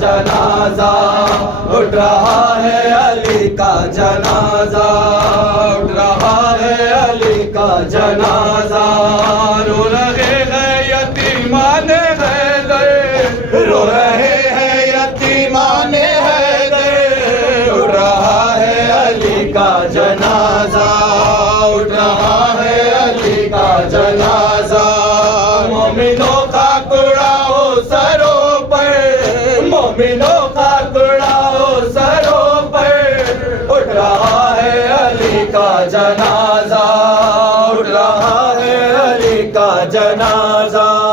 جنازہ اٹھ رہا ہے علی کا جنازہ اٹھ رہا ہے علی کا جنازہ رو رہے ہیں یتیمان حیدر رو رہے ہیں یتیمان حیدر اٹھ رہا ہے علی کا جنازہ اٹھ رہا ہے علی کا جنازہ مومنوں کا اڑاؤ سروں پر مومنوں کا اڑاؤ سروں پر اٹھ رہا ہے علی کا جنازہ اٹھ رہا ہے علی کا جنازہ